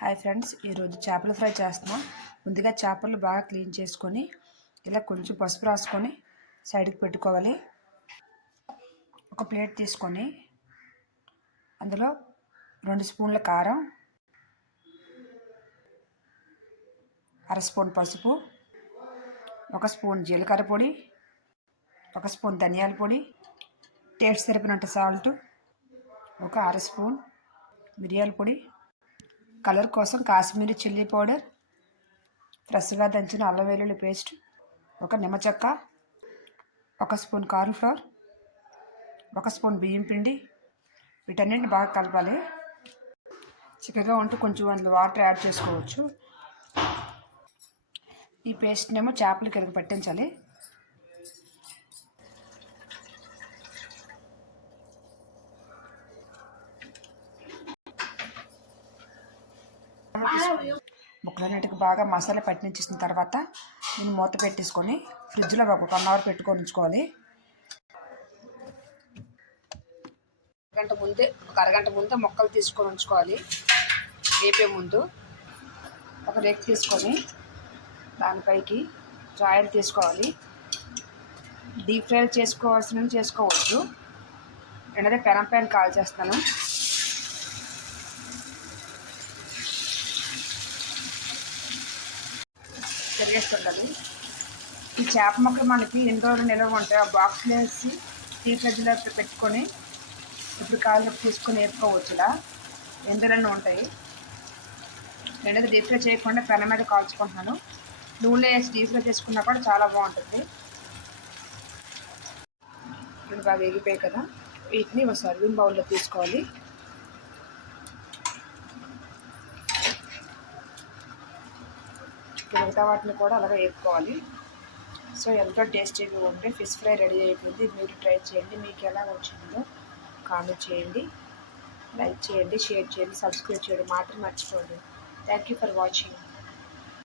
Hi friends, ఈరోజు చేపల fry చేస్తున్నాం. ముందుగా చేపలు బాగా క్లీన్ చేసుకొని ఇలా కొంచెం పసుపు రాసుకొని సైడ్కి పెట్టుకోవాలి. ఒక ప్లేట్ తీసుకొని అందులో 2 స్పూన్ల కారం, 1/2 స్పూన్ పసుపు, 1 స్పూన్ జీలకర్ర పొడి, 1 స్పూన్ ధనియాల పొడి, టేస్ట్ సరిపోయినంత సాల్ట్, 1/2 స్పూన్ మిరియాల పొడి, కలర్ కోసం కాశ్మీరీ చిల్లీ పౌడర్, ఫ్రెష్గా దంచిన అల్లం వెల్లుల్లి పేస్ట్, 1 నిమ్మ చెక్క, 1 స్పూన్ కార్న్ ఫ్లోర్, 1 స్పూన్ బియ్యం పిండి. వీటన్నిటిని బాగా కలపాలి. చిక్కగా ఉంటూ కొంచెం అందులో వాటర్ యాడ్ చేసుకోవచ్చు. ఈ పేస్ట్నేమో చేపలకి ఎరుగు పట్టించాలి. ముక్కలన్నిటికి బాగా మసాలా పట్టించేసిన తర్వాత నేను మూత పెట్టేసుకొని ఫ్రిడ్జ్లో ఒక 1 అవర్ పెట్టుకొని ఉంచుకోవాలి. ఒక అరగంట ముందే ముక్కలు తీసుకొని ఉంచుకోవాలి. వేపే ముందు ఒక రేక్ తీసుకొని దానిపైకి ఆయిల్ తీసుకోవాలి. డీప్ ఫ్రై చేసుకోవాల్సిన చేసుకోవచ్చు. నేనైతే పెనం పైన కాల్ చేస్తాను. తిరిగేస్తుంటుంది. ఈ చేప ముక్కలు మనకి ఎన్ని రోజులు నిల్వ ఉంటాయి. ఆ బాక్స్లో వేసి డీప్ ఫ్రిడ్జ్లో పెట్టుకొని ఇప్పుడు కాళ్ళు తీసుకొని వేపుకోవచ్చు. ఇలా ఎండలన్నీ ఉంటాయి. నేనైతే డీప్ ఫ్రై చేయకుండా పెనం మీద కాల్చుకుంటున్నాను. నూనెలో వేసి డీప్ ఫ్రై చేసుకున్నా కూడా చాలా బాగుంటుంది. ఇప్పుడు బాగా వేగిపోయాయి కదా, వీటిని ఒక సర్వింగ్ బౌల్లో తీసుకోవాలి. మిగతా వాటిని కూడా అలాగే వేపుకోవాలి. సో ఎంతో టేస్టీగా ఉంటే ఫిష్ ఫ్రై రెడీ అయిపోయింది. మీరు ట్రై చేయండి. మీకు ఎలా వచ్చిందో కామెంట్ చేయండి, లైక్ చేయండి, షేర్ చేయండి, సబ్స్క్రైబ్ చేయడం మాత్రం మర్చిపోండి. Thank you for watching.